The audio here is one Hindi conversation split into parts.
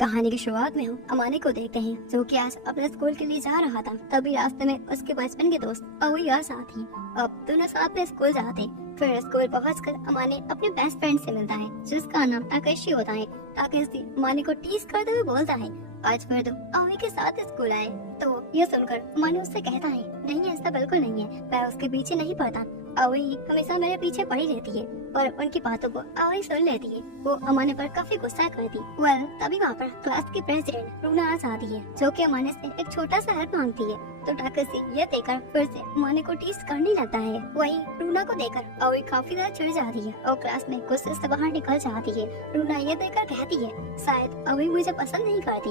कहानी की शुरुआत में हम अमानी को देखते हैं जो कि आज अपने स्कूल के लिए जा रहा था। तभी रास्ते में उसके बचपन के दोस्त अवी और साथी अब दोनों साथ में स्कूल जाते। फिर स्कूल पहुंचकर अमानी अपने बेस्ट फ्रेंड से मिलता है जिसका नाम ताकेशी होता है। ताकेशी अमानी को टीज करते हुए बोलता है, आज फिर तो अवी के साथ स्कूल आए। तो ये सुनकर अमानी उससे कहता है, नहीं ऐसा बिल्कुल नहीं है, मैं उसके पीछे नहीं पड़ता। अवी हमेशा मेरे पीछे पड़ी रहती है और उनकी बातों को अवी सुन लेती है। वो अमानी पर काफी गुस्सा करती। तभी वहाँ पर क्लास की प्रेसिडेंट रूना आ जाती है जो कि अमानी से एक छोटा सा हेल्प मांगती है। तो ताकेशी ये देखकर फिर से अमानी को टीज करने लगता है। वहीं रूना को देखकर अवी काफी ज्यादा चिढ़ जाती है और क्लास में गुस्से से बाहर निकल जाती है। रूना ये देखकर कहती है, शायद अवी मुझे पसंद नहीं करती।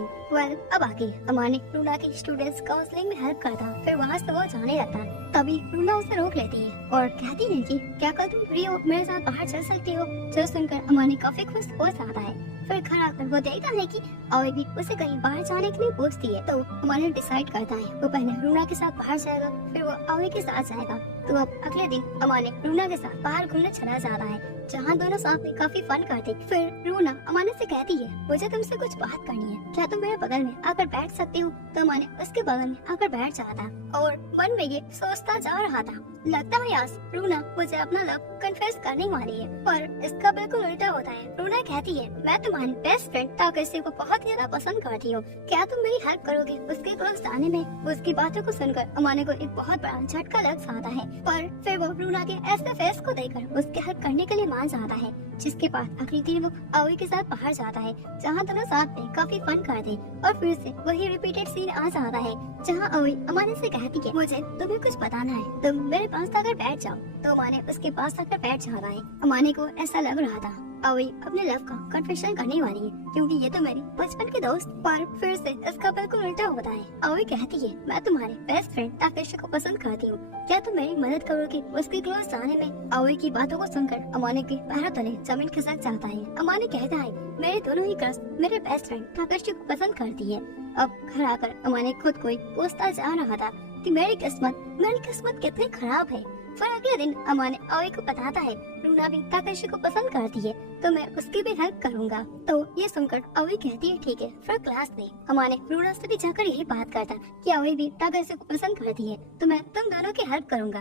अब आगे अमानी रूना की स्टूडेंट्स काउंसलिंग में हेल्प करता। फिर वहाँ से वो जाने लगता। तभी रूना उसे रोक लेती है और कहती है कि क्या कल तुम रियो मेरे साथ बाहर चल सकती हो। जो सुनकर अमानी काफी खुश हो जाता है। फिर घर आकर वो देखता है कि अवी भी उसे कहीं बाहर जाने के लिए पूछती है। तो अमानी डिसाइड करता है वो पहले रूना के साथ बाहर जाएगा फिर वो अवी के साथ जाएगा। तो अब अगले दिन अमानी रूना के साथ बाहर घूमने चला जाता है जहाँ दोनों साथ में काफी फन करते। फिर रूना अमानी से कहती है, मुझे तुमसे कुछ बात करनी है, क्या तुम मेरे बगल में आकर बैठ सकती हो। तो अमानी उसके बगल में आकर बैठ जाता और मन में ये सोचता जा रहा था, लगता है आज रूना मुझे अपना लव कन्फेस करने वाली है। पर इसका बिल्कुल उल्टा होता है। रूना कहती है, मैं तुम्हारी बेस्ट फ्रेंड ताकेशी को बहुत ज्यादा पसंद करती हूँ, क्या तुम मेरी हेल्प करोगे उसके क्लोज जाने में। उसकी बातों को सुनकर अमानी को एक बहुत बड़ा झटका लग जाता है। पर फिर वो रूना के ऐसे फेस को देखकर उसके हेल्प करने के लिए मान जाता है। जिसके बाद अगले दिन वो अवी के साथ बाहर जाता है जहाँ दोनों साथ में काफी फन करते और फिर से वही रिपीटेड सीन आ जाता है जहाँ अवी अमानी से कहती है, मुझे तुम्हें कुछ बताना है, तुम मेरे पास आकर बैठ जाओ। तो अमानी उसके पास आकर बैठ जाता है। अमानी को ऐसा लग रहा था अवी अपने लव का कन्फेशन करने वाली है क्योंकि ये तो मेरी बचपन के दोस्त। पर फिर से इसका बिल्कुल उल्टा होता है। अवी कहती है, मैं तुम्हारे बेस्ट फ्रेंड ताकेशी को पसंद करती हूँ, क्या तुम मेरी मदद करोगे उसके क्लोज जाने में। अवी की बातों को सुनकर अमानी के पैरों तले जमीन खिसक जाता है। अमानी कहता है, मेरे दोनों ही क्रश मेरे बेस्ट फ्रेंड ताकेशी को पसंद करती है। अब घर आकर अमानी खुद को पूछता जा रहा था कि मेरी किस्मत कितनी खराब है। फिर अगले दिन अमानी अवी को बताता है, रूना भी ताकेशी को पसंद करती है तो मैं उसकी भी हेल्प करूंगा। तो ये सुनकर अवी कहती है, ठीक है। फिर क्लास में अमानी रूना से भी जाकर यही बात करता कि अवी भी ताकेशी को पसंद करती है तो मैं तुम दोनों की हेल्प करूंगा।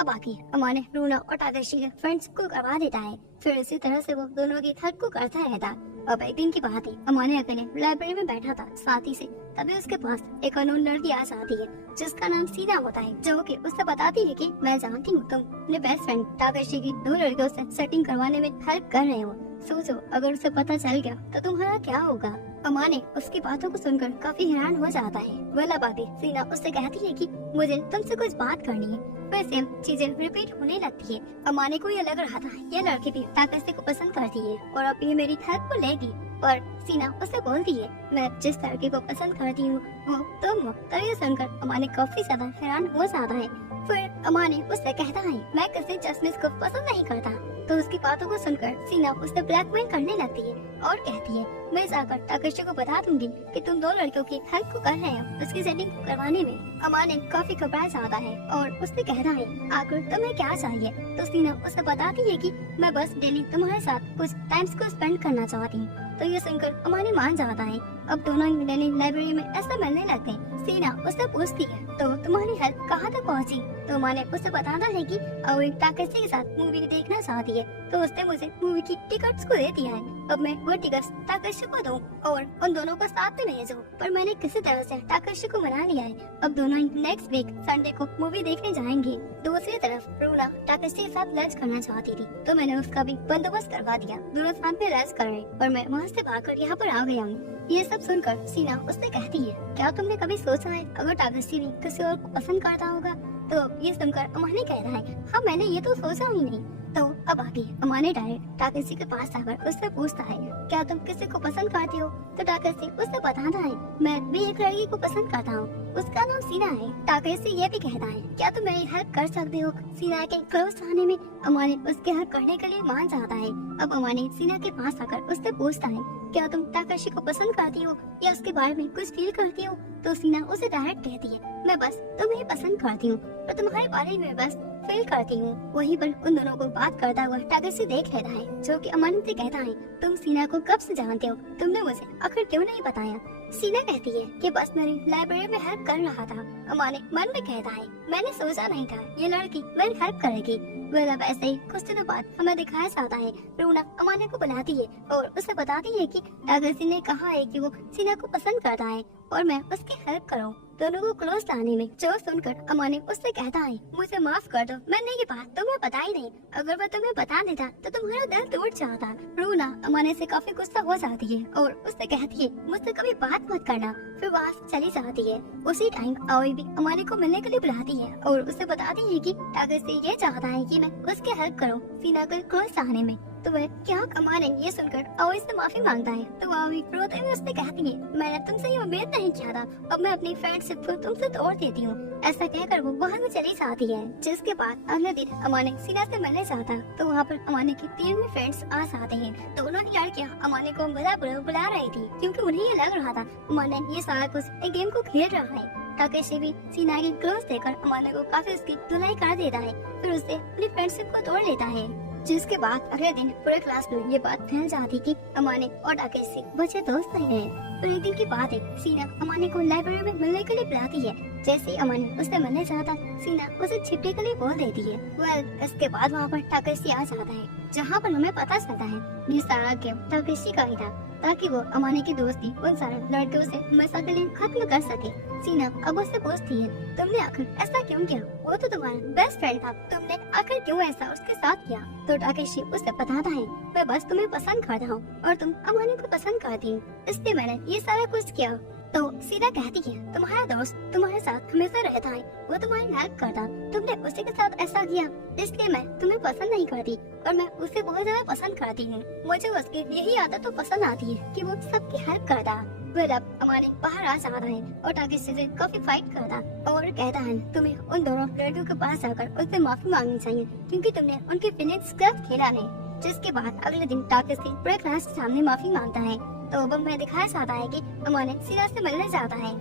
अब आगे अमानी रूना और ताकेशी के फ्रेंड्स को करवा देता है। फिर इसी तरह से वो दोनों की हेल्प को करता रहता। अब एक दिन की बात है, अमानी अकेले लाइब्रेरी में बैठा था साथी से, तभी उसके पास एक अननोन लड़की आ जाती है जिसका नाम सीना होता है जो कि उससे बताती है कि मैं जानती हूँ तुम अपने बेस्ट फ्रेंड ताकेशी की 2 लड़कियों से सेटिंग करवाने में हेल्प कर रहे हो, सोचो अगर उसे पता चल गया तो तुम्हारा क्या होगा। अमानी उसकी बातों को सुनकर काफी हैरान हो जाता है। बाकी सीना उससे कहती है कि मुझे तुमसे कुछ बात करनी है। फिर सेम चीजें रिपीट होने लगती है। अमानी को ये लग रहा था ये लड़की भी ताकेशी को पसंद करती है और अब ये मेरी हेल्प को लेगी। पर सीना उसे बोलती है, मैं जिस लड़की को पसंद करती हूँ वो तुम हो। तो ये सुनकर अमानी काफी ज्यादा हैरान हो जाता है। फिर अमानी उससे कहता है, मैं किसी जसमिस को पसंद नहीं करता। तो उसकी बातों को सुनकर सीना उसे ब्लैकमेल करने लगती है और कहती है, मैं जाकर ताकेशी को बता दूंगी कि तुम 2 लड़कियों की हेल्प को कर रहे हो उसकी सेटिंग करवाने में। अमानी काफी घबरा जाता है और उससे कहता है, आखिर तुम्हें क्या चाहिए। तो सीना उसे बताती है कि मैं बस डेली तुम्हारे साथ कुछ टाइम्स को स्पेंड करना चाहती हूँ। तो ये सुनकर अमानी मान जाता है। अब दोनों ही डेली लाइब्रेरी में ऐसा मिलने लगते हैं। सीना उससे पूछती है, तो तुम्हारी हेल्प कहाँ तक पहुँची। तो अमानी उसे बताता है कि अवी ताकेशी के साथ मूवी देखना चाहती है तो उसने मुझे मूवी की टिकट्स को दे दिया है। अब मैं वो टिकट्स ताकेशी को दूं और उन दोनों को साथ में भेजूं। पर मैंने किसी तरह से ताकेशी को मना लिया है। अब दोनों ही नेक्स्ट वीक संडे को मूवी देखने जाएंगे। दूसरी तरफ रूना ताकेशी के साथ लंच करना चाहती थी तो मैंने उसका भी बंदोबस्त करवा दिया। दोनों साथ में लंच कर रहे और मैं वहाँ से भागकर यहाँ पर आ गया हूँ। ये सब सुनकर सीना उससे कहती है, क्या तुमने कभी सोचा है अगर ताकेशी भी किसी और को पसंद करता होगा। तो ये सुनकर अमानी कहता है, हाँ मैंने ये तो सोचा ही नहीं। तो अब आगे अमानी डायरेक्ट ताकेशी के पास आकर उससे पूछता है, क्या तुम किसी को पसंद करती हो। तो ताकेशी उससे बताता है, मैं भी एक लड़की को पसंद करता हूँ, उसका नाम सीना है। ताकेशी ये भी कहता है, क्या तुम मेरी हेल्प कर सकते हो सीना के क्लोज आने में। अमानी उसके हेल्प करने के लिए मान जाता है। अब अमानी सीना के पास आकर उससे पूछता है, क्या तुम ताकेशी को पसंद करती हो या उसके बारे में कुछ फील करती हो। तो सीना उसे डायरेक्ट कहती है, मैं बस तुम्हें पसंद करती हूँ और तुम्हारे बारे में बस फील करती हूँ। वहीं पर उन दोनों को बात करता हुआ टाकेशी देख लेता है, जो कि अमाने से कहता है, तुम सीना को कब से जानते हो? तुमने मुझे आखिर क्यों नहीं बताया? सीना कहती है कि बस मेरी लाइब्रेरी में हेल्प कर रहा था। अमाने मन में कहता है, मैंने सोचा नहीं था ये लड़की मेरी हेल्प करेगी। वह अब ऐसे ही कुछ दिनों बाद हमें दिखाया जाता है, रूना अमाने को बुलाती है और उसे बताती है कि टाकेशी ने कहा है कि वो सीना को पसंद करता है और मैं उसकी हेल्प करूं दोनों को क्लोज लाने में। जो सुनकर अमाने उससे कहता है, मुझे माफ कर दो, मैंने ये बात तुम्हें बताई नहीं। अगर मैं तुम्हें बता देता तो तुम्हारा दिल टूट जाता। रूना अमाने से काफी गुस्सा हो जाती है और उससे कहती है, मुझसे कभी बात मत करना। फिर वहाँ से चली जाती है। उसी टाइम आओई भी अमाने को मिलने के लिए बुलाती है और उसे बताती है कि टाकेशी ये चाहता है कि मैं उसकी हेल्प करूं सीना को क्लोज लाने में। तो वह क्या अमाने ये सुनकर आओई से माफी मांगता है तो आओई रोते हुए उससे कहती है, मैंने तुमसे ये उम्मीद नहीं किया था, अब मैं अपनी फ्रेंडशिप को तुमसे तोड़ देती हूँ। ऐसा कहकर वो वहाँ से चली जाती है। जिसके बाद अगले दिन अमाने सीना से मिलने जाता तो वहाँ पर अमाने की 3 फ्रेंड्स आ जाते हैं। दोनों ही लड़कियाँ अमाने को बुला रही थी क्योंकि उन्हें ये लग रहा था अमाने ये सारा कुछ एक गेम को खेल रहा है। टाकेशी भी सीना की क्लोज देकर अमाने को काफी उसकी धुलाई कर देता है, फिर उसे अपनी फ्रेंडशिप को तोड़ लेता है। जिसके बाद अगले दिन पूरे क्लास में ये बात फैल जाती कि अमाने और टाकेशी अच्छे दोस्त हैं। फिर एक दिन की बात है, सीना अमाने को लाइब्रेरी में मिलने के लिए बुलाती है। जैसे ही अमाने उससे मिलने जाता, सीना उसे छिपने के लिए बोल देती है। इसके बाद वहाँ पर टाकेशी आ जाता है, जहाँ पर हमें पता चलता है ये सारा गेम टाकेशी का ही था, ताकि वो अमाने की दोस्ती उन सारे लड़कियों से हमेशा के लिए खत्म कर सके। सीना अब उससे पूछती है, तुमने आखिर ऐसा क्यों किया? वो तो तुम्हारा बेस्ट फ्रेंड था, तुमने आखिर क्यों ऐसा उसके साथ किया? तो टाकेशी उसे बताता है, मैं बस तुम्हें पसंद करता हूँ और तुम अमाने को पसंद करती हो, इसलिए मैंने ये सारा कुछ किया। तो सीना कहती है, तुम्हारा दोस्त तुम्हारे साथ हमेशा रहता है, वो तुम्हारी हेल्प करता, तुमने उसी के साथ ऐसा किया, इसलिए मैं तुम्हें पसंद नहीं करती और मैं उसे बहुत ज्यादा पसंद करती हूँ। मुझे उसकी यही आदत तो पसंद आती है कि वो सबकी हेल्प करता। फिर अब अमाने बाहर आ जाता है और टाकेशी से काफी फाइट करता और कहता है, तुम्हें उन दोनों लड़कियों के पास जाकर उनसे माफी मांगनी चाहिए क्योंकि तुमने उनकी फीलिंग्स गलत खेला है। जिसके बाद अगले दिन टाकेशी पूरे क्लास के सामने माफी मांगता है। तो अब हमें दिखाया जाता है कि अमाने सीना से मिलने जाता है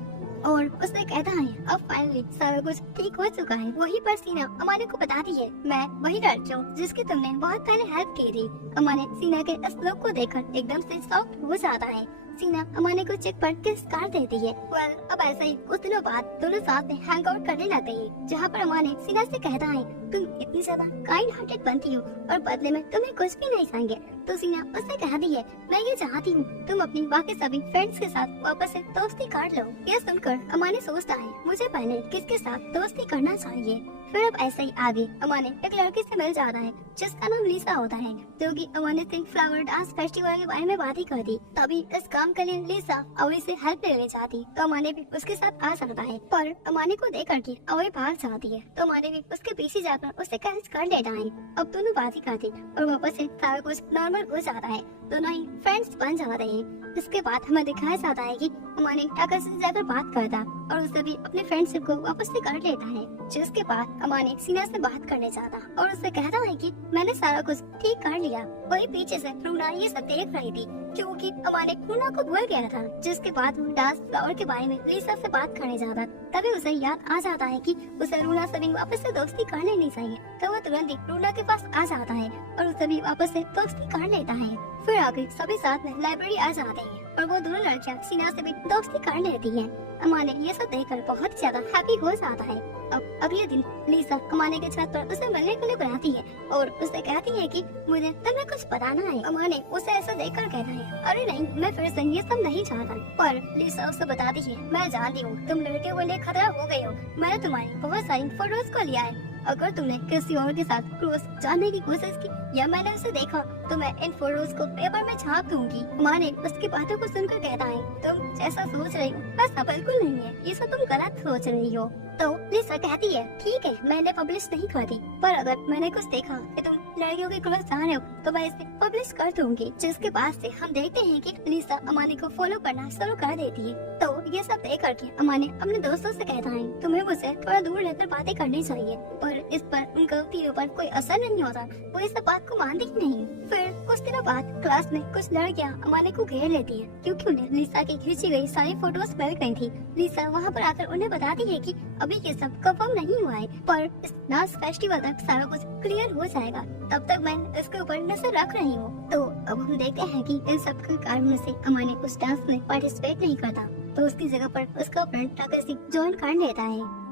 और उसने कहता है, अब फाइनली सारा कुछ ठीक हो चुका है। वहीं पर सीना अमाने को बताती है, मैं वही लड़की हूँ जिसकी तुमने बहुत पहले हेल्प की थी। अमाने सीना के इस लुक को देखकर एकदम से शॉक्ड हो जाता है। सीना अमाने को चेक पर किस कर देती है। अब ऐसा ही कुछ दिनों बाद दोनों साथ में हैंग आउट करने लगते हैं, जहाँ पर अमाने सीना से कहता है, तुम इतनी ज्यादा काइंड हार्टेड बनती हो और बदले में तुम्हें कुछ भी नहीं चाहिए। तो सीना उससे कहती है, मैं ये चाहती हूँ तुम अपनी बाकी सभी फ्रेंड्स के साथ वापस से दोस्ती कर लो। यह सुनकर अमाने सोचता है, मुझे पहले किसके साथ दोस्ती करना चाहिए। फिर अब ऐसे ही आगे अमाने एक लड़की से मिल जाता है जिसका नाम लिसा होता है, जो कि अमाने से फ्लावर डांस फेस्टिवल के बारे में बात ही करती। तभी इस काम के लिए लिसा अवई से हेल्प लेने चाहती तो अमाने भी उसके साथ आ जाता है, पर अमाने को देख करके अवई भाग जाती है तो अमाने भी उसके पीछे जाकर उसे कैच कर लेता है। अब दोनों बात ही करती और वापस से सारा कुछ नॉर्मल हो जाता है, दोनों ही फ्रेंड्स बन जाते हैं। इसके बाद हमें दिखाया जाता है कि अमाने टाकेशी से जाकर बात करता और उसे भी अपने फ्रेंडशिप को वापस से कर लेता है। जिसके बाद अमाने सीना से बात करने जाता और उससे कहता है कि मैंने सारा कुछ ठीक कर लिया। वही पीछे से रूना ये सब देख रही थी क्योंकि अमाने रूना को भूल गया था। जिसके बाद वो डांस फ्लावर के बारे में लिसा से बात करने जाता, तभी उसे याद आ जाता है कि उसे रूना से भी वापस से दोस्ती कर लेनी चाहिए। तो वो तुरंत ही रूना के पास आ जाता है और उसे भी वापस से दोस्ती कर लेता है। फिर आगे सभी साथ में लाइब्रेरी आ जाते हैं और वो दोनों लड़कियां सीना से भी दोस्ती कर लेती हैं। अमाने ये सब देखकर बहुत ज्यादा हैप्पी हो जाता है। अब अगले दिन लिसा अमाने के छत पर उसे मिलने के लिए बुलाती है और उसे कहती है कि मुझे तुम्हें कुछ बताना है। अमाने उसे ऐसा देखकर कहता है, अरे नहीं, मैं फिर से ये सब नहीं चाहता। पर लिसा उसे बताती है, मैं जानती हूँ तुम लड़कियों के लिए खतरा हो गई हो, मैंने तुम्हारी बहुत सारी फोटोज को लिया है। अगर तुमने किसी और के साथ क्रूज जाने की कोशिश की या मैंने उसे देखा तो मैं इन फोटोज को पेपर में छाप दूंगी। माने उसकी बातों को सुनकर कहता है, तुम जैसा सोच रही हो ऐसा बिल्कुल नहीं है, ये सब तुम गलत सोच रही हो। तो लिसा कहती है, ठीक है, मैंने पब्लिश नहीं करती, पर अगर मैंने कुछ देखा कि तुम लड़कियों के क्रूज जा रहे हो तो मैं इसे पब्लिश कर दूंगी। जिसके बाद से हम देखते हैं कि लिसा अमाने को फॉलो करना शुरू कर देती है। तो ये सब देख करके अमाने अपने दोस्तों से कहता है तुम्हें मुझसे थोड़ा दूर रहकर बातें करनी चाहिए, पर इस पर उनका तीनों पर कोई असर नहीं होता। वो इस बात को मानती ही नहीं। फिर कुछ दिनों बाद क्लास में कुछ लड़कियां अमाने को घेर लेती है क्योंकि उन्हें लिसा की खींची गई सारी फोटोज मिल गई थी। लिसा वहाँ पर आकर उन्हें बताती है कि अभी ये सब कंफर्म नहीं हुआ है, पर इस डांस फेस्टिवल तक सारा कुछ क्लियर हो जाएगा, तब तक मैं इसके ऊपर नजर रख रही हूँ। तो अब हम देखते हैं कि इन सब के कारणों से अमाने उस डांस में पार्टिसिपेट नहीं करता, तो उसकी जगह पर उसका फ्रेंड टाकर सिंह ज्वाइन कर लेता है।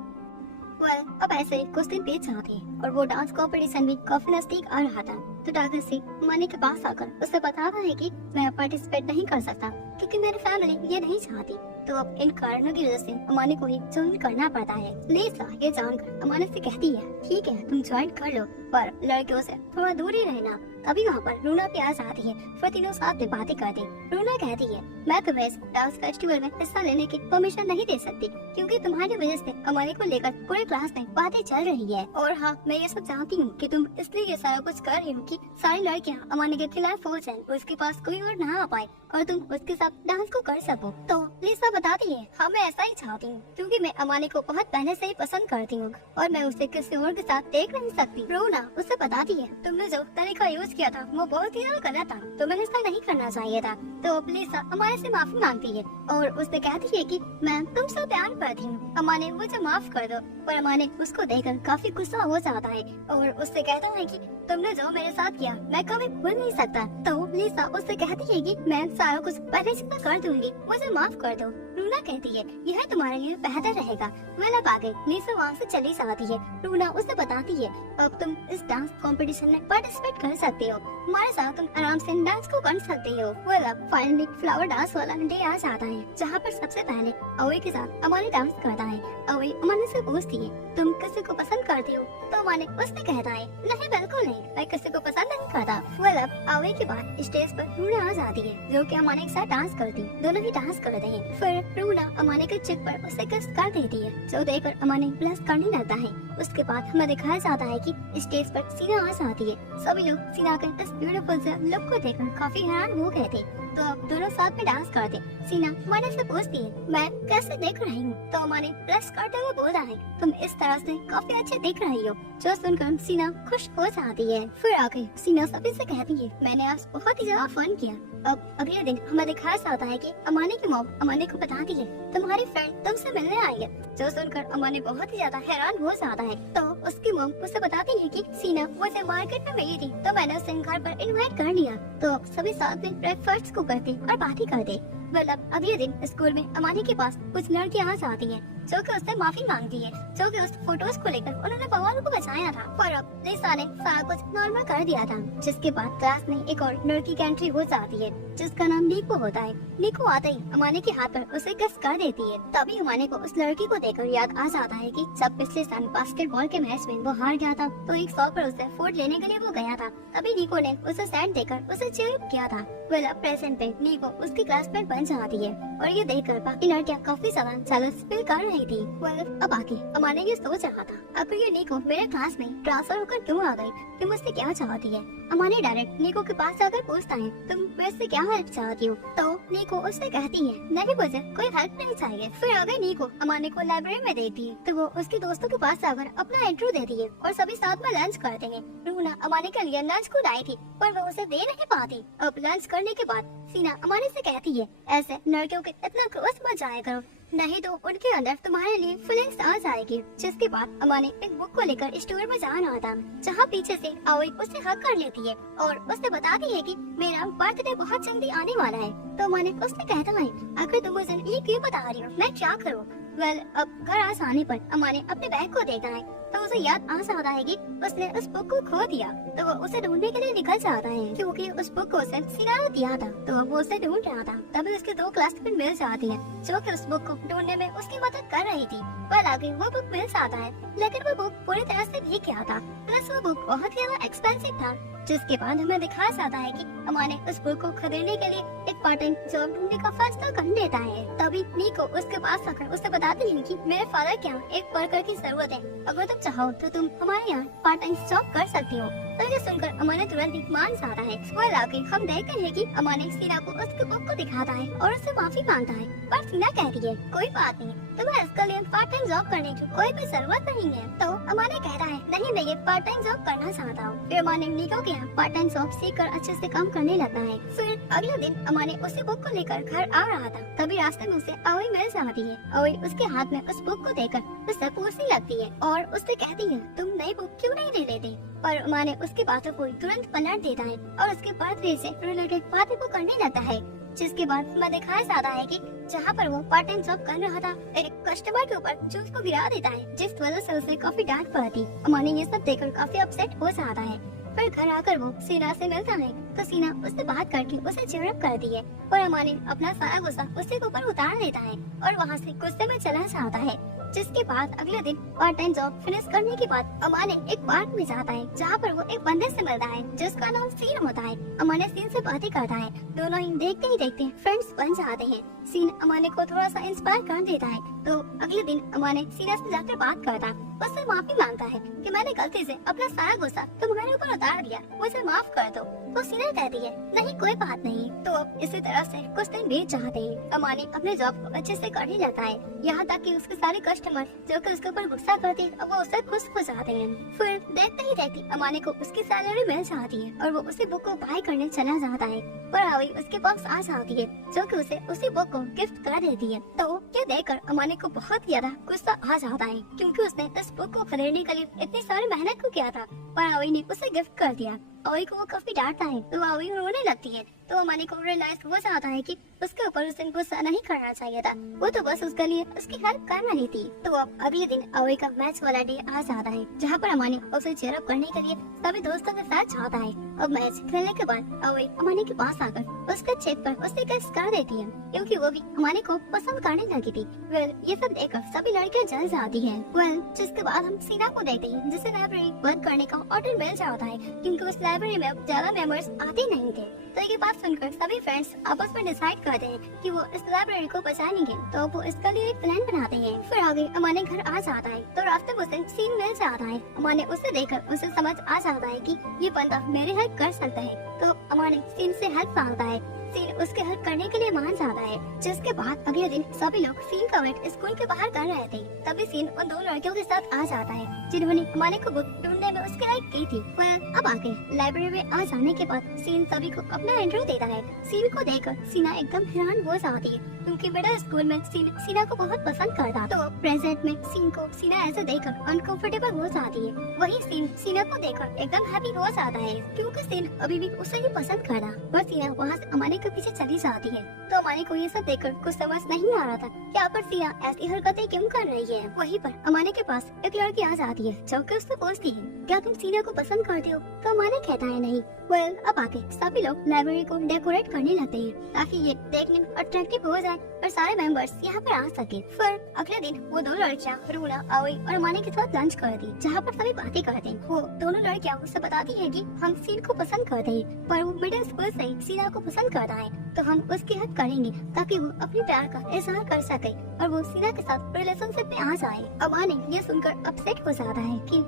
अब ऐसे कुछ दिन बीत जाते और वो डांस कॉम्पिटिशन भी काफी नजदीक आ रहा था। तो टाकर सिंह अमाने के पास आकर उसे बताता है कि मैं पार्टिसिपेट नहीं कर सकता क्योंकि मेरी फैमिली ये नहीं चाहती। तो अब इन कारणों की वजह से अमाने को ही ज्वाइन करना पड़ता है। लिसा ये जानकर अमाने से कहती है ठीक है तुम ज्वाइन कर लो, पर लड़कियों से थोड़ा दूर ही रहना। तभी वहाँ पर रूना भी आ जाती है। फिर तीनों साथ में बातें करते। रूना कहती है मैं तुम्हें इस डांस फेस्टिवल में हिस्सा लेने की परमिशन नहीं दे सकती क्योंकि तुम्हारी वजह से अमाने को लेकर पूरे क्लास में बातें चल रही है। और हाँ मैं ये सब जानती हूँ कि तुम इसलिए ये सारा कुछ कर रही हो कि सारी लड़कियाँ अमाने के खिलाफ हो जाए, उसके पास कोई और ना आ पाए और तुम उसके साथ डांस को कर सको। तो लिसा बताती है हाँ मैं ऐसा ही चाहती हूँ क्योंकि मैं अमाने को बहुत पहले से ही पसंद करती हूँ और मैं उसे किसी और के साथ देख नहीं सकती। रूना उसे बताती है तुमने जो तरीका यूज किया था वो बहुत ही गलत था, तुम्हें ऐसा नहीं करना चाहिए था। तो लिसा अमाने से माफी मांगती है और उससे कहती है कि मैं तुमसे प्यार करती हूँ, अमाने मुझे माफ कर दो। पर अमाने उसको देखकर काफी गुस्सा हो जाता है और उससे कहता है कि तुमने जो मेरे साथ किया मैं कभी भूल नहीं सकता। तो लिसा उससे कहती है कि मैं सारा कुछ पहले से कर दूंगी, मुझे माफ कर दो। रूना कहती है यह तुम्हारे लिए बेहतर रहेगा। वह अब आगे लिसा वहाँ से चली जाती है। रूना उसे बताती है अब तुम इस डांस कंपटीशन में पार्टिसिपेट कर सकते हो, हमारे साथ तुम आराम से डांस को कर सकते हो। अब फाइनली फ्लावर डांस वाला डे आ जाता है जहाँ पर सबसे पहले अवई के साथ अमाने डांस करता है। अवई अमाने से पूछती है तुम किसी को पसंद करती हो? तो अमाने उसने कहता है नहीं बिल्कुल नहीं, मैं किसी को पसंद नहीं करता। अब अवई के बाद स्टेज पर रूना आ जाती है जो कि अमाने के साथ डांस करती है। दोनों ही डांस करते हैं। फिर रूना अमाने के चिक पर उसे किस कर देती है जो देखकर अमाने ब्लश करने लगता है। उसके बाद हमें दिखाया जाता है कि स्टेज पर सीना आ जाती है। सभी लोग सीना के इस ब्यूटीफुल से लुक को देखकर काफी हैरान हो गए थे। तो अब दोनों साथ में डांस करते। सीना अमाने से पूछती है मैं कैसे दिख रही हूँ? तो अमाने प्लस करते हुए बोलता है तुम इस तरह से काफी अच्छे दिख रही हो, जो सुनकर सीना खुश हो जाती है। फिर आगे सीना सभी से कहती है मैंने आज बहुत ही ज्यादा फन किया। अब अगले दिन हमें दिखाया जाता है कि अमाने की मॉम अमाने को बताती है तुम्हारी फ्रेंड तुमसे मिलने आई है, जो सुनकर अमाने बहुत ही ज्यादा हैरान हो जाता है। तो उसकी मॉम उसे बताती है कि सीना मुझे मार्केट में मिली थी तो मैंने उसे घर पर इनवाइट कर लिया। तो सभी साथ में ब्रेकफास्ट को करते और बातें करते। अगले दिन स्कूल में अमाने के पास कुछ लड़कियां आ जाती हैं जो कि उससे माफी मांगती है जो कि उस फोटोज को लेकर उन्होंने बवाल को बचाया था। पर अब लिसा ने सारा कुछ नॉर्मल कर दिया था। जिसके बाद क्लास में एक और लड़की की एंट्री हो जाती है जिसका नाम नीको होता है। नीको आते ही अमाने के हाथ पर उसे किस कर देती है। तभी अमाने को उस लड़की को देखकर याद आ जाता है कि जब पिछले साल बास्केटबॉल के मैच में वो हार गया था तो एक शॉप पर उसे फूड लेने के लिए वो गया था। तभी नीको ने उसे सैंड देकर उसे चीयर किया था। प्रेजेंट में नीको उसकी क्लासमेट बन जाती है और ये देखकर बाकी लड़कियां काफी ज्यादा जेलस फील कर रही थी। अब आगे अमाने ये सोच रहा था अब ये नीको मेरे क्लास में ट्रांसफर होकर क्यों आ गई, तुम मुझसे क्या चाहती है? अमाने डायरेक्ट नीको के पास जाकर पूछता है तुम मेरे से क्या हेल्प चाहती हो? तो नीको उससे कहती है नहीं मुझे कोई हेल्प नहीं चाहिए। फिर आगे नीको अमाने को लाइब्रेरी में देखती है तो वो उसके दोस्तों के पास जाकर अपना इंट्रो देती है और सभी साथ में लंच करते हैं। रूना अमाने के लिए लंच को लाई थी पर वो उसे दे नहीं पाती। अब लंच करने के बाद सीना अमाने से कहती है ऐसे लड़कियों के इतना क्लोज मत जाया करो, नहीं तो उनके अंदर तुम्हारे लिए फीलिंग्स आ जाएगी। जिसके बाद अमाने एक बुक को लेकर स्टोर में जा रहा था जहाँ पीछे से अवई उसे हक कर लेती है और उससे बताती है कि मेरा बर्थडे बहुत जल्दी आने वाला है। तो अमाने उससे कहता है अगर तुम मुझे ये क्यों बता रही हो, मैं क्या करूँ? अब घर आ जाने पर अमाने अपने बैग को देखता है तो उसे याद आ जाता है कि उसने उस बुक को खो दिया। तो वो उसे ढूंढने के लिए निकल जाता है क्योंकि उस बुक को उसे सीना ने दिया था। तो वो उसे ढूंढ रहा था तभी उसके दो क्लासमेट मिल जाती हैं जो कि उस बुक को ढूंढने में उसकी मदद कर रही थी। पर आगे वो बुक मिल जाता है लेकिन वो बुक पूरी तरह से भीग गया था, प्लस वो बुक बहुत ही ज्यादा एक्सपेंसिव था। जिसके बाद हमें दिखाया जाता है कि अमाने उस बुक को खरीदने के लिए एक पार्ट टाइम जॉब ढूंढने का फैसला कर लेता है। तभी नीको उसके पास आकर उसे बताती है कि मेरे फादर क्या एक वर्कर की जरूरत है, अगर तुम चाहो तो तुम हमारे यहाँ पार्ट टाइम जॉब कर सकती हो। तो ये सुनकर अमाने तुरंत ही मान जाता है। स्कूल आके हम देखते हैं कि अमाने सीना को उसके बुक को दिखाता है और उससे माफी मांगता है, पर सीना कहती है कोई बात नहीं, तुम्हें इसके लिए पार्ट टाइम जॉब करने की कोई भी जरूरत नहीं है। तो अमाने कहता है नहीं, मैं ये पार्ट टाइम जॉब करना चाहता हूँ। फिर अमाने निको के यहाँ पार्ट टाइम जॉब सीख कर अच्छे से काम करने लगता है। फिर अगले दिन अमाने उसी बुक को लेकर घर आ रहा था, तभी रास्ते में उसे अवई मिल जाती है। अवई उसके हाथ में उस बुक को देकर उससे पूछने लगती है और उससे कहती है तुम नई बुक क्यों नहीं ले लेते, पर अमाने उसकी बातों को तुरंत पलट देता है और उसके बर्थडे से रिलेटेड बातें को करने लगता है। जिसके बाद मैं दिखाया जाता है कि जहाँ पर वो पार्ट टाइम जॉब कर रहा था, एक कस्टमर के ऊपर जूस को गिरा देता है, जिस वजह से उसे काफी डांट पड़ती। अमाने ये सब देखकर काफी अपसेट हो जाता है। फिर घर आकर वो सीना से मिलता है तो सीना उससे बात करके उसे चिढ़ करती है, पर अमाने अपना सारा गुस्सा उसके ऊपर उतार देता है और वहाँ से गुस्से में चला जाता है। जिसके बाद अगले दिन पार्ट टाइम जॉब फिनिश करने के बाद अमाने एक पार्क में जाता है, जहाँ पर वो एक बंदे से मिलता है जिसका नाम सीन होता है। अमाने सीन से बातें करता है, दोनों ही देखते ही देखते फ्रेंड्स बन जाते हैं। सीन अमाने को थोड़ा सा इंस्पायर कर देता है, तो अगले दिन अमाने सीना से जाकर बात करता है, उससे माफी मांगता है कि मैंने गलती से अपना सारा गुस्सा तुम्हारे ऊपर उतार दिया, मुझे माफ कर दो। तो सीना कहती है नहीं कोई बात नहीं। तो अब इसी तरह से कुछ दिन बीत जाते हैं। अमाने अपने जॉब को अच्छे से करने लगता है, यहाँ तक कि उसके सारे कस्टमर जो कि उसके ऊपर गुस्सा करते हैं वो उससे खुश हो जाते हैं। फिर देखते ही देखते अमाने को उसकी सैलरी मिल जाती है और वो उसी बुक को बाय करने चला जाता है, पर अवई उसके पास आ जाती है जो कि उसे उसी बुक को गिफ्ट कर देती है। तो ये देखकर अमाने को बहुत ज्यादा गुस्सा आ जाता है, क्योंकि उसने इस बुक को खरीदने के लिए इतनी सारी मेहनत को किया था, पर अवई ने उसे गिफ्ट कर दिया। अवई को वो काफी डांटता है तो अवई रोने लगती है। तो अमाने को रियलाइज हो जाता है कि उसके ऊपर उसे गुस्सा नहीं करना चाहिए था, वो तो बस उसके लिए उसकी हेल्प कर रही थी। तो अब अगले दिन अवई का मैच वाला डे आ जाता है, जहाँ पर अमाने उसे चेयर अप करने के लिए सभी दोस्तों के साथ जाता है। अब मैच खेलने के बाद अवई अमाने के पास आकर उसके चेक पर उसे किस कर देती है, क्योंकि वो भी अमाने को पसंद करने लगी थी। वेल ये सब देखकर सभी लड़कियां जल जाती हैं। वेल जिसके बाद हम सीना को देखते हैं, जिसे लाइब्रेरी बंद करने का ऑर्डर मिल जाता है, क्योंकि उस लाइब्रेरी में अब ज्यादा मेंबर्स आते नहीं थे। तो ये बात सुनकर सभी फ्रेंड्स आपस में डिसाइड करते हैं कि वो इस लाइब्रेरी को बचाएंगे, तो वो इसके लिए एक प्लान बनाते हैं। फिर आगे अमाने घर आ जाता है तो रास्ते में उसे सीन मिल जाता है। अमाने उसे देखकर उसे समझ आ जाता है कि ये बंदा मेरी हेल्प कर सकता है, तो अमाने सीन से हेल्प मांगता है। सीन उसके हेल्प करने के लिए मान जाता है। जिसके बाद अगले दिन सभी लोग सीन का वेट स्कूल के बाहर कर रहे थे, तभी सीन उन दो लड़कियों के साथ आ जाता है जिन्होंने अमाने को बुक ढूंढने में उसकी हेल्प की थी। वह अब आगे लाइब्रेरी में आ जाने के बाद सीन सभी को अपना इंटरव्यू देता है। सीन को देखकर सीना एकदम हैरान हो जाती है, क्योंकि मिडिल स्कूल में सीन सीना को बहुत पसंद करता, तो प्रेजेंट में सीन को सीना ऐसे देखकर अनकंफर्टेबल हो जाती है। वही सीन सीना को देखकर एकदम हैप्पी हो जाता है, क्योंकि सीन अभी भी उसे ही पसंद करता। पर सीना वहाँ से अमाने के पीछे चली जाती है। तो अमाने को ये सब देखकर कुछ समझ नहीं आ रहा था कि आखिर सीना ऐसी हरकतें क्यों कर रही है। वहीं पर अमाने के पास एक लड़की आ जाती है जो कि उससे पूछती है क्या तुम सीना को पसंद करते हो, तो अमाने कहता है नहीं। वेल अब आके सभी लोग लाइब्रेरी को डेकोरेट करने लगते हैं ताकि ये देखने में अट्रैक्टिव हो जाए और सारे मेंबर्स यहाँ पर आ सके। फिर अगले दिन वो दो लड़कियाँ रूना, अवई और अमाने के साथ लंच करती, जहाँ पर सभी बातें करते हैं। वो दोनों लड़कियाँ उससे बताती है कि हम सीन को पसंद करते हैं, पर वो मिडिल स्कूल से ही सीना को पसंद करता है, तो हम उसकी हेल्प करेंगे ताकि वो अपने प्यार का इजहार कर सके और वो सीना के साथ रिलेशनशिप में आ जाए। अमाने ये सुनकर अपसेट हो जाता है कि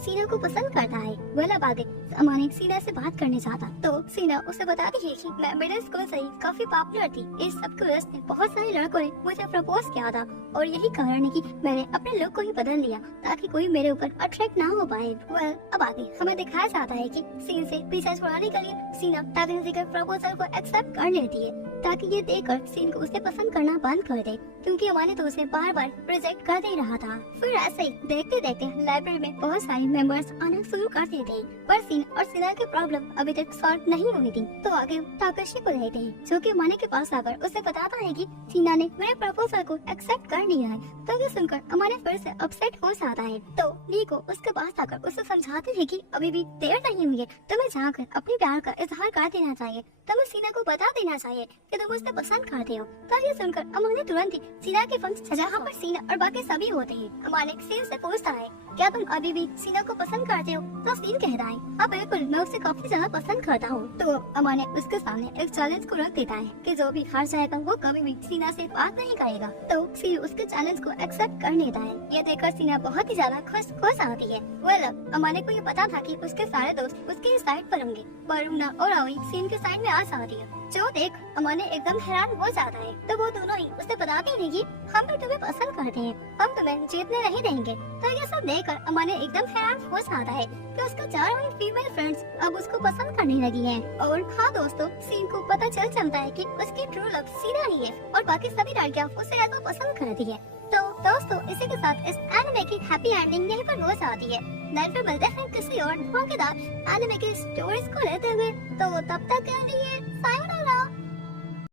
सीना को पसंद करता है। वह अब आगे अमाने सीना से बात करने जाता, तो सीना उसे बताती है कि मैं मिडिल स्कूल से ही काफी पॉपुलर थी, इस सब की वजह से बहुत सारे लड़कों ने मुझे प्रपोज किया था और यही कारण है कि मैंने अपने लुक को ही बदल लिया ताकि कोई मेरे ऊपर अट्रैक्ट ना हो पाए। वेल अब आगे हमें दिखाया जाता है कि सीन से पीछा छुड़ाने के लिए सीना टैक्सी के प्रपोजल को एक्सेप्ट कर लेती है ताकि ये देखकर सीन को उसे पसंद करना बंद कर दे, क्योंकि अमाने तो उसे बार बार रिजेक्ट कर दे रहा था। फिर ऐसे ही देखते देखते लाइब्रेरी में बहुत सारे मेंबर्स आना शुरू कर देते हैं, पर सीन और सीना की प्रॉब्लम अभी तक सॉल्व नहीं हुई थी। तो आगे ताकशी को लेते हैं जो कि अमाने के पास आकर उसे बताता है कि सीना ने मेरे प्रपोजल को एक्सेप्ट कर लिया है। तो ये सुनकर अमाने फिर से अपसेट हो जाता है। तो नीको उसके पास आकर उसे समझाते हैं कि अभी भी देर नहीं हुई है, तुम्हें जाकर अपने प्यार का इजहार कर देना चाहिए, तुम्हें सीना को बता देना चाहिए कि तुम उसे पसंद करते हो। तो ये सुनकर अमाने तुरंत ही सीना के फोन जहाँ पर सीना और बाकी सभी होते हैं। अमाने सीन से पूछता है, क्या तुम अभी भी सीना को पसंद करते हो? तो सीन कहता है, हाँ बिल्कुल, मैं उसे काफी ज्यादा पसंद करता हूँ। तो अमाने उसके सामने एक चैलेंज को रख देता है कि जो भी हार जाएगा वो कभी भी सीना से बात नहीं करेगा। तो सीन उसके चैलेंज को एक्सेप्ट कर लेता है। ये देखकर सीना बहुत ही ज्यादा खुश आती है। अमाने को ये पता था कि उसके सारे दोस्त उसके साइड पर होंगे, पर रुना और आवी सीन के साइड में आ जाती है। जो देख अमाने एकदम हैरान हो जाता है। तो वो दोनों ही उसे बताते हैं कि हम भी तुम्हें पसंद करते हैं, हम तुम्हें जीतने नहीं देंगे। तो ये सब देखकर अमाने एकदम हैरान हो जाता है कि उसका चारों ही फीमेल फ्रेंड्स अब उसको पसंद करने लगी हैं। और हाँ दोस्तों, सीन को पता चलता है कि उसकी ट्रू लव सीना ही है और बाकी सभी लड़कियां उसे ऐसा पसंद करती है। तो दोस्तों, इसी के साथ इस एनिमे की हैप्पी एंडिंग यहीं पर हो जाती है। नेक्स्ट मिलते हैं किसी और धमाकेदार एनिमे की स्टोरीज को लेते हुए। तो तब तक के लिए सायोनारा।